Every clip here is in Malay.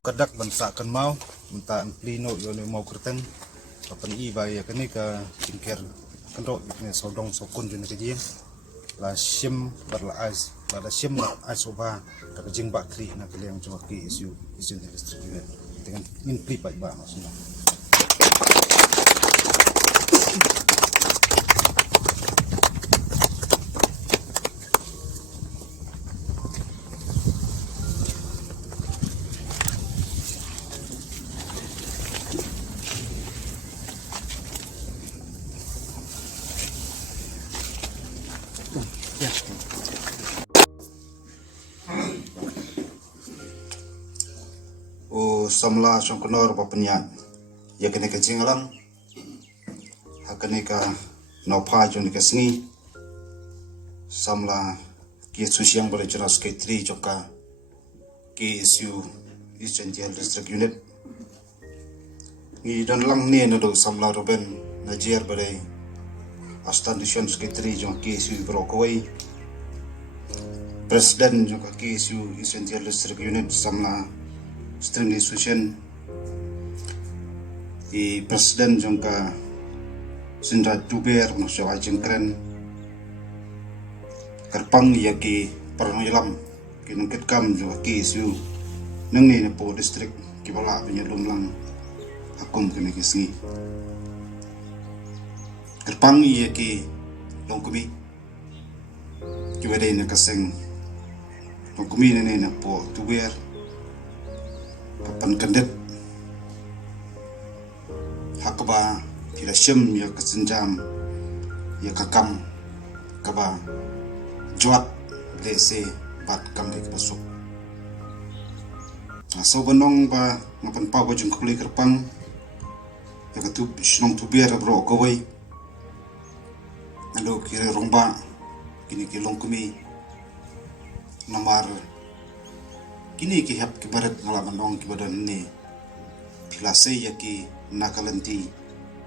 kadak bansa kan mau minta plino yo le mau kerteng papan I ba ya kene ka tingker kendo ne sodong sokun jun ke jing la sim barla ais la sim la ais oba ka jing ba tri na ke yang cuma ki isu industri unit dengan in pli ba maksudnya. O samla song konor pa panya ya kene ka jingalang hakane ka no pha jun ka sngi samla ki susiang bole chras ke tri joka KSU Eastern District Unit ni dan lang ne no do samla roben najer bale astan dishon ke tri joka KSU brokoi Presiden joka KSU Eastern District Unit samla String Association di Presiden jangka Sindra Tuber Masyarakat Jengkren Kerpang yaki Paranoilam kinungkit kam juga KSU nangni na po district kibala penyelum lang akum kini kisngi Kerpang yaki longkumi kibade na kaseng longkumi na po Tuber papan kandet hakaba tidak syem ya kesenjam ya kakam kaba juat lese bat kam de pasuk so benong ba ngapan pa ba jung kuli kerpang ya katu snong tubiar bro kawai alo kire romba kini kilong kumi namar kini ki hap ki barat ngalaman ong ki badan ni pilase ya ki nakalanti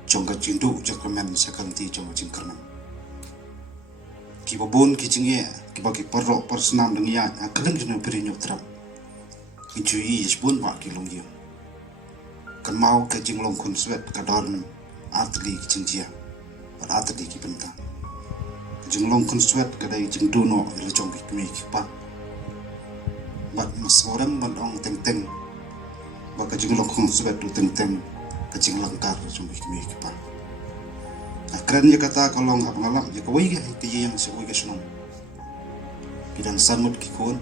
jongga jindu jakramen sakanti jongga jingkarnam ki babon ki jinge ki bagi perro persnam dengia kadang jenu berinyo trap ki jui isbun ba ki longyo kan mau ke jinglong kun swet kadon atli ki jingjia pada atli ki benta jinglong kun swet kadai jingduno ile jongga ki pa bat mas orang bandong teng-teng baka jinglong kong subet tu teng-teng kacing langkar sumbi kimi kipa akran ya kata kolong hap ngalam ya kawai ga ti yang se wai ga sunong bidan sanmut ki kon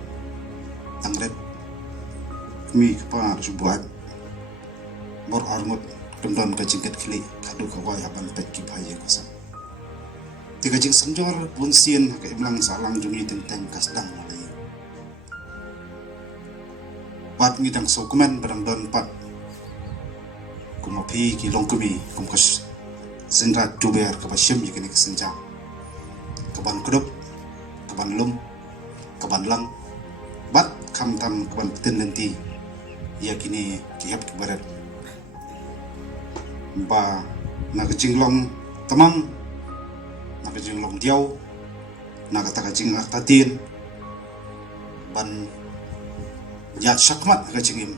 tangret kimi kipa subuat bor armut kendon kacing ket kili kadu kawai haban pet ki bhaye kosan tiga jing sanjor bunsien ka imlang salang jungi teng-teng kasdang pat ngidang sokumen barang don pat kumapi ki longkumi kumkas sendra tuber ka basyem yikini kesenja kaban kudup kaban lum kaban lang bat kam tam kaban peten nanti yakini kihap ki barat ba naga jinglong tamam naga jinglong diaw naga taka jingak tatin ban ya sakmat ka jingim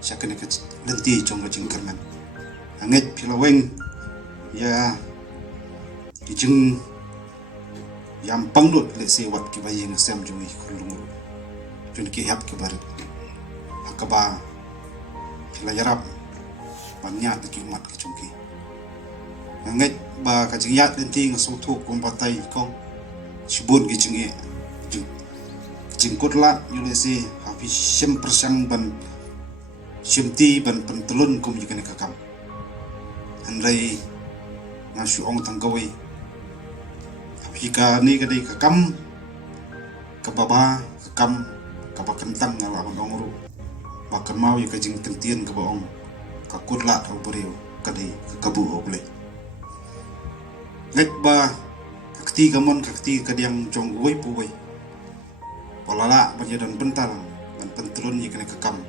sakene ka lenti jong ka jingkarman anget pilaweng ya kijing yam panglut le sewat ki bayeng sem jungi kulungur jun ki hap ki barat hakaba pilayarap banyak ki mat ki jungki anget ba ka jingyat lenti ngasutu kumbatai kong sibun ki jingi jingkut lat yulesi hafi sim persang ban simti ban pentelun kum jikane kakam andrai ngasu ong tanggawai hafi ka ni kadai kakam kababa kakam kaba kentang ngala ban ongru bakan mau ya kajing tentien ka baong kakut lat au beriu kadai kabu au ble lek ba kakti kamon kakti kadiang jong uai puwai palala banjir dan bental dan pentelun ya kena kekam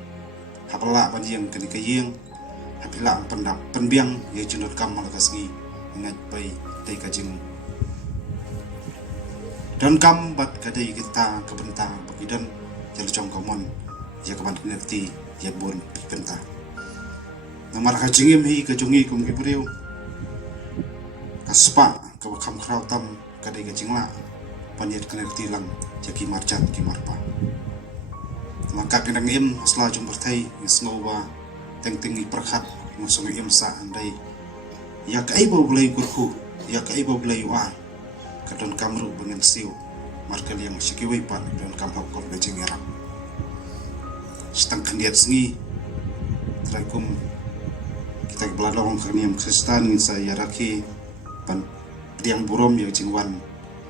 hapala banjir yang kena kayeng hapila pendap penbiang ya jendut kam malakasngi ingat pai dai kajing dan kam bat kadai kita kebentar bagi dan jalur jong komon ya kaman ngerti ya bon penta namar hajingim hi kajungi kum gibriu kaspa ka kham khrau tam kadai ga jingla panyet kner tilang jaki marchat ki marpa maka kenang im asla jum berthai ngisngowa teng teng i prakhat musung im sa andai yak ai bo blai kurhu yak ai bo blai wa kadon kamru bengen siu markal yang sikiwai pan dan kam hok kor ga jingera stang kandiat sengi traikum kita beladong kerniam Kristen in saya raki pan priang burom yang jingwan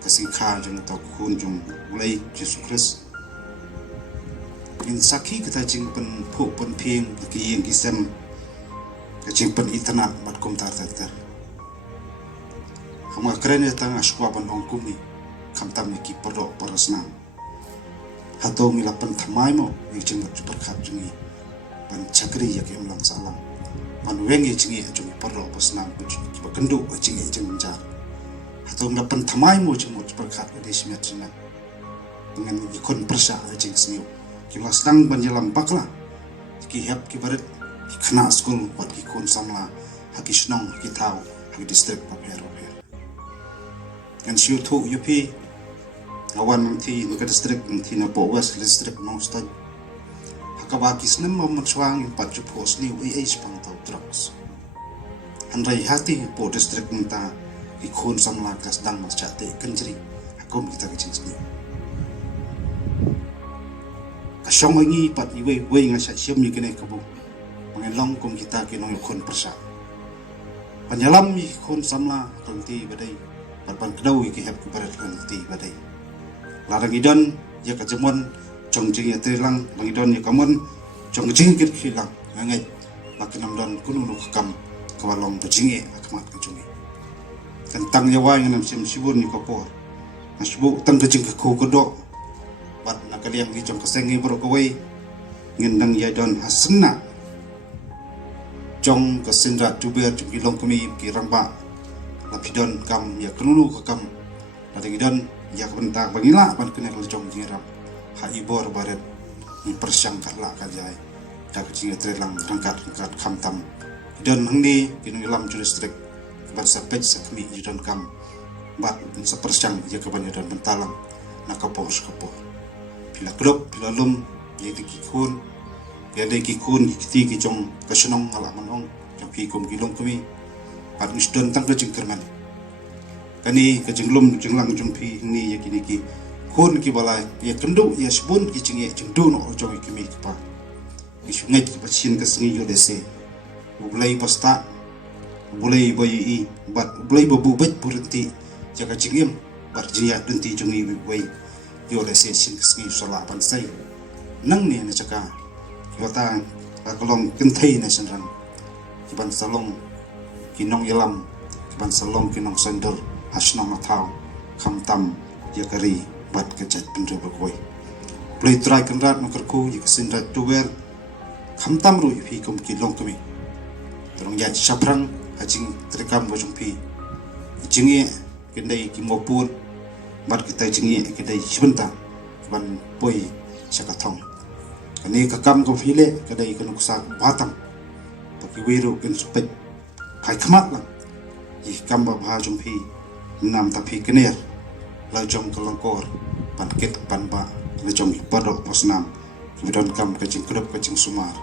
kasingkha jung tok kun jung mulai Yesus Kristus in saki kita jing pen phu pen phing ki yang kisem ka jing pen internet mat kom tar tar hama kren tang aswa ban ong kum ni kham tam ni ki podo parasna hato mi lapan thamai mo wi jing mat perkhat jungi pan chakri ya kem lang salam man wengi jingi jung podo pasna bu ki ba kendu jingi jing jar hato mi lapan thamai mo jing mat perkhat di smet jina dengan ikon persa jing sniu kita sedang banjalam bakla ki hep ki barat ki khana school wat ki kon samla haki snong ki thau haki district paper kan siu thu yupi awan thi ka district thi na po west district no sta hakaba ki snem mo swang pat ju pos ni ui age pang tau drugs hanrai hati po district mta ki kon samla ka sedang mas chate kanjri hakom kita ki chinsni kasong ngi pat iwe we nga sa siam ni kene kabo mangelong kum kita ki nong khon persa panyalam mi khon samla rangti badai pan kedau ki hep ku barat rangti badai larang idon ya ka jemon chong jing ya trilang lang idon ya kamon chong jing kit khilang ngai bakinam don kunu lu kam kawalong to jinge akmat ka jungi kentang ya wa ngam sim sibun ni kopor masbu tang ka jing ko do bat nakaliam gi jong kasengi bro kawai ngendang ya don hasna jong kasindra tuber jong ilong kumi ki rangba lapidon kam ya kenulu ka kam lading don ya bentak bangila ban kenal jong jiram ha ibor baret ni persyang katla ka jai dak jinga trelang rangkat kham tam don hangni kinu ilam distrik ban sapej sakmi don kam bat sa persyang ya ka ban don bentalang nakapor skapor pila klop pila lum ye dikikun ya dikikun kiti ki jong kasunong ala manong jong pi kum kilong kumi pat nisdon tang ka jingkerman kani ka jinglum jinglang jong pi ni ya kini ki kun ki balai ya kendu ya sebun ki jinge jingdu no jong kimi pa ki sungai ki pasin ka sengi yo dese bulai pasta bulai bayi bat bulai babu bet burenti jaga jingim bar jiya denti jongi bai yo le se sin ski sola ban sai nang ne na chaka yo ta akolong kenthei na sanran kiban salong kinong ilam kiban salong kinong sandor hasnong athau kham tam ya kari bat kecet pendro bakoi play try kanrat makarku ya kesinrat tuwer kham tam ru hi kum kilong kami terong ya saprang hajing terekam bojong pi jinge kendai kimopur bat kita jingi kedai sebentar ban poi sakathong kani kakam ko phile kedai kan kusa batam paki wiru kan supet khai khmak lang i kamba bha jumpi nam ta phi kner la jom kalangkor pan ket pan ba la jom pado posnam kidon kam ka jing klub ka jing sumar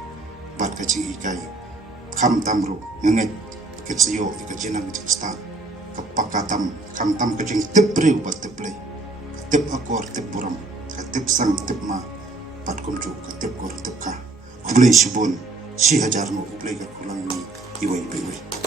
bat ka jing ikai kham tamru nget ket siyo ka jinang jing star kapakatam kam tam ka jing tip priu bat tip play tip akor tip buram ka tip sang tip ma pat kum chu ka tip kor tip ka kublai shibun 6000 mo kublai ka kulang ni iwai iwai